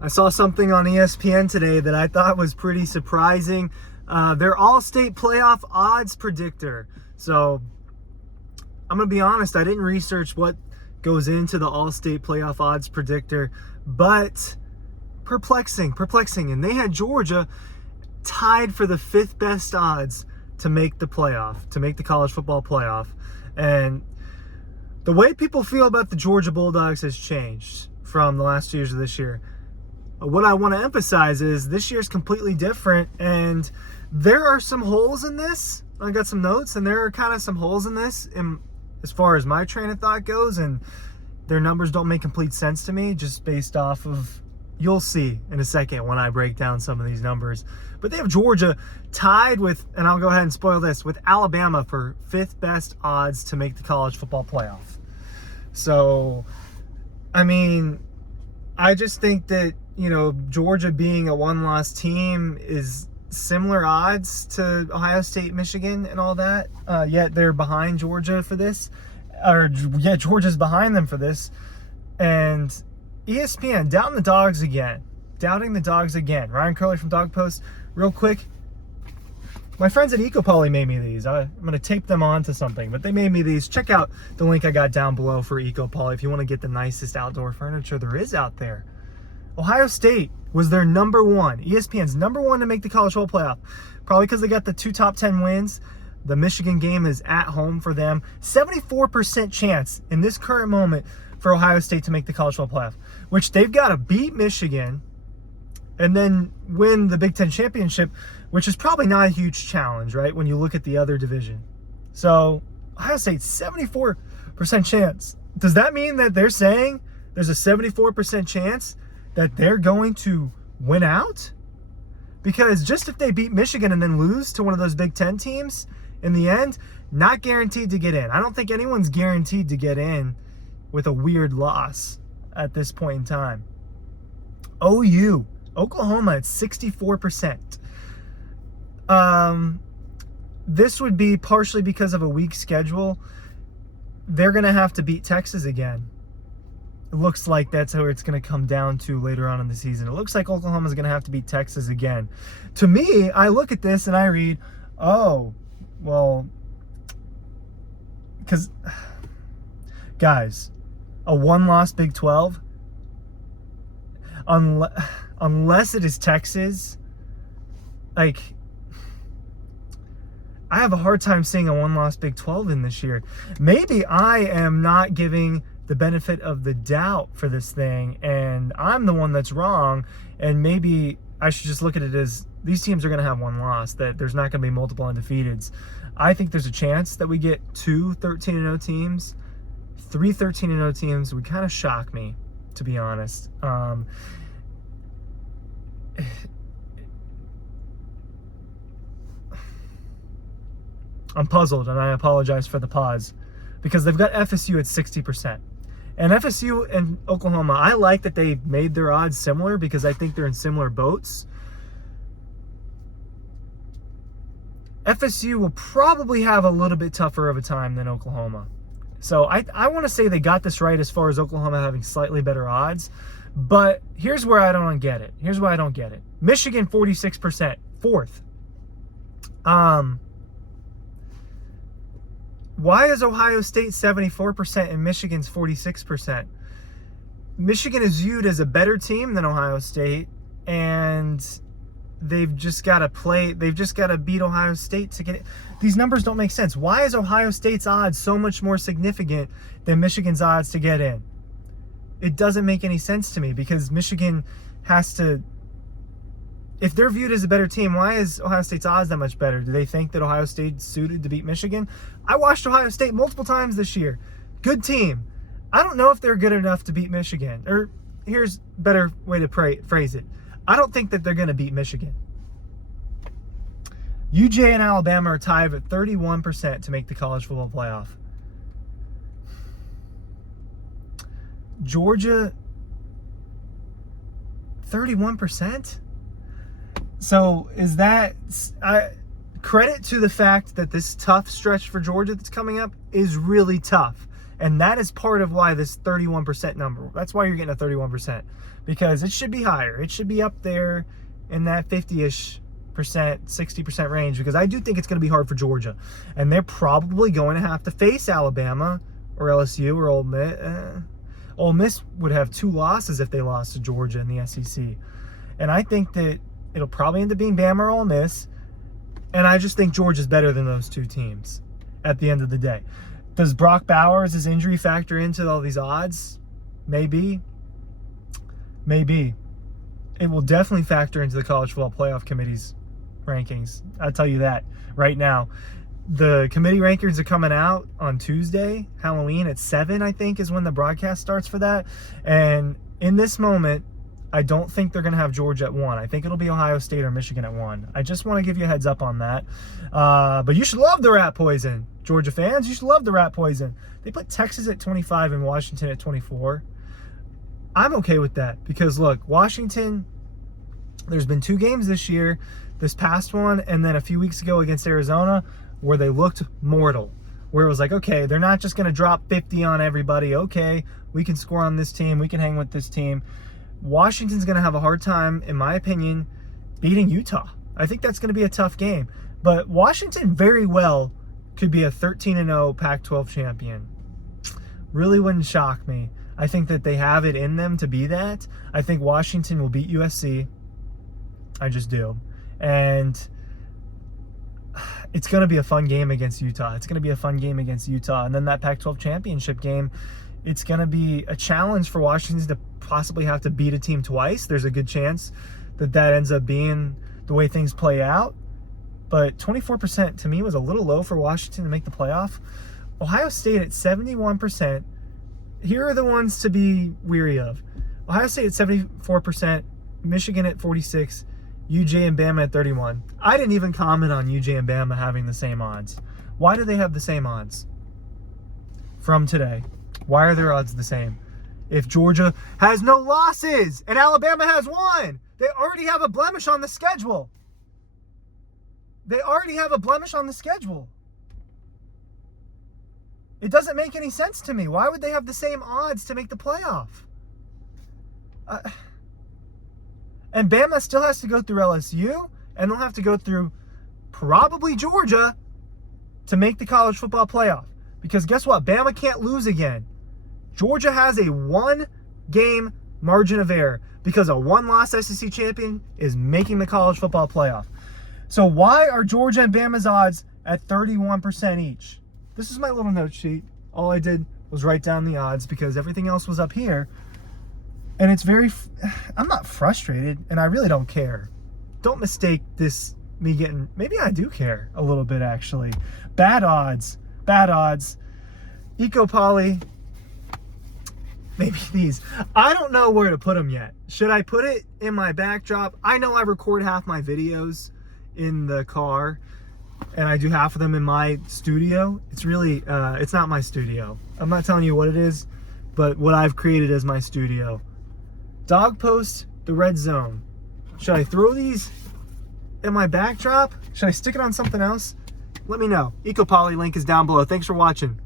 I saw something on ESPN today that I thought was pretty surprising. Their all-state playoff odds predictor. So I'm going to be honest, I didn't research what goes into the all-state playoff odds predictor, but perplexing. And they had Georgia tied for the 5th best odds to make the playoff, to make the college football playoff. And the way people feel about the Georgia Bulldogs has changed from the last 2 years to this year. What I want to emphasize is this year's completely different, and there are some holes in this. I got some notes, and there are kind of some holes in this as far as my train of thought goes, and their numbers don't make complete sense to me just based off of, you'll see in a second when I break down some of these numbers. But they have Georgia tied with, and I'll go ahead and spoil this, with Alabama for 5th best odds to make the college football playoff. So, I mean, I just think that, Georgia being a one-loss team is similar odds to Ohio State, Michigan, and all that. Yet they're behind Georgia for this. Georgia's behind them for this. And ESPN, doubting the dogs again. Ryan Curley from Dog Post. Real quick, my friends at EcoPoly made me these. I'm going to tape them onto something, but they made me these. Check out the link I got down below for EcoPoly if you want to get the nicest outdoor furniture there is out there. Ohio State was their number one. ESPN's number one to make the college football playoff. Probably because they got the 2 top 10 wins. The Michigan game is at home for them. 74% chance in this current moment for Ohio State to make the college football playoff, which they've got to beat Michigan and then win the Big Ten championship, which is probably not a huge challenge, right, when you look at the other division. So Ohio State's 74% chance. Does that mean that they're saying there's a 74% chance that they're going to win out? Because just if they beat Michigan and then lose to one of those Big Ten teams in the end, not guaranteed to get in. I don't think anyone's guaranteed to get in with a weird loss at this point in time. Oklahoma at 64%. This would be partially because of a weak schedule. They're going to have to beat Texas again. It looks like that's how it's going to come down to later on in the season. It looks like Oklahoma's going to have to beat Texas again. To me, I look at this and I read, because, guys, a one-loss Big 12, unless it is Texas, I have a hard time seeing a one-loss Big 12 in this year. Maybe I am not giving the benefit of the doubt for this thing, and I'm the one that's wrong, and maybe I should just look at it as these teams are going to have one loss, that there's not going to be multiple undefeateds. I think there's a chance that we get 2 13-0 teams. 3 13-0 teams would kind of shock me, to be honest. I'm puzzled, and I apologize for the pause, because they've got FSU at 60%. And FSU and Oklahoma, I like that they made their odds similar because I think they're in similar boats. FSU will probably have a little bit tougher of a time than Oklahoma. So I want to say they got this right as far as Oklahoma having slightly better odds. But here's where I don't get it. Michigan, 46%, 4th. Why is Ohio State 74% and Michigan's 46%? Michigan is viewed as a better team than Ohio State, and they've just got to beat Ohio State to get it. These numbers don't make sense. Why is Ohio State's odds so much more significant than Michigan's odds to get in? It doesn't make any sense to me, because Michigan has to, if they're viewed as a better team, why is Ohio State's odds that much better? Do they think that Ohio State's suited to beat Michigan? I watched Ohio State multiple times this year. Good team. I don't know if they're good enough to beat Michigan. Or here's a better way to phrase it. I don't think that they're going to beat Michigan. UJ and Alabama are tied at 31% to make the college football playoff. Georgia, 31%? So is that credit to the fact that this tough stretch for Georgia that's coming up is really tough. And that is part of why this 31% number, that's why you're getting a 31%, because it should be higher. It should be up there in that 50-ish percent, 60% range, because I do think it's going to be hard for Georgia. And they're probably going to have to face Alabama or LSU or Ole Miss. Ole Miss would have 2 losses if they lost to Georgia in the SEC. And I think that it'll probably end up being Bama or Ole Miss. And I just think Georgia's better than those 2 teams at the end of the day. Does Brock Bowers' injury factor into all these odds? Maybe. Maybe. It will definitely factor into the College Football Playoff Committee's rankings. I'll tell you that right now. The committee rankings are coming out on Tuesday, Halloween at 7, I think, is when the broadcast starts for that. And in this moment, I don't think they're going to have Georgia at 1. I think it'll be Ohio State or Michigan at 1. I just want to give you a heads up on that. But you should love the rat poison. Georgia fans, you should love the rat poison. They put Texas at 25 and Washington at 24. I'm okay with that because, look, Washington, there's been 2 games this year, this past one, and then a few weeks ago against Arizona, where they looked mortal, where it was like, okay, they're not just going to drop 50 on everybody. Okay, we can score on this team. We can hang with this team. Washington's going to have a hard time, in my opinion, beating Utah. I think that's going to be a tough game. But Washington very well could be a 13-0 Pac-12 champion. Really wouldn't shock me. I think that they have it in them to be that. I think Washington will beat USC. I just do. And it's going to be a fun game against Utah. It's going to be a fun game against Utah. And then that Pac-12 championship game, it's going to be a challenge for Washington to possibly have to beat a team twice. There's a good chance that that ends up being the way things play out. But 24% to me was a little low for Washington to make the playoff. Ohio State at 71%. Here are the ones to be weary of. Ohio State at 74%, Michigan at 46%, UJ and Bama at 31%. I didn't even comment on UJ and Bama having the same odds. Why do they have the same odds from today? Why are their odds the same? If Georgia has no losses and Alabama has 1, they already have a blemish on the schedule. They already have a blemish on the schedule. It doesn't make any sense to me. Why would they have the same odds to make the playoff? And Bama still has to go through LSU, and they'll have to go through probably Georgia to make the college football playoff. Because guess what? Bama can't lose again. Georgia has a 1-game margin of error because a 1-loss SEC champion is making the college football playoff. So why are Georgia and Bama's odds at 31% each? This is my little note sheet. All I did was write down the odds because everything else was up here. And it's I'm not frustrated, and I really don't care. Don't mistake this me getting, maybe I do care a little bit actually. Bad odds. Eco-Poly, maybe these. I don't know where to put them yet. Should I put it in my backdrop? I know I record half my videos in the car, and I do half of them in my studio. It's really, it's not my studio. I'm not telling you what it is, but what I've created as my studio. Dog post, the red zone. Should I throw these in my backdrop? Should I stick it on something else? Let me know. Eco-Poly link is down below. Thanks for watching.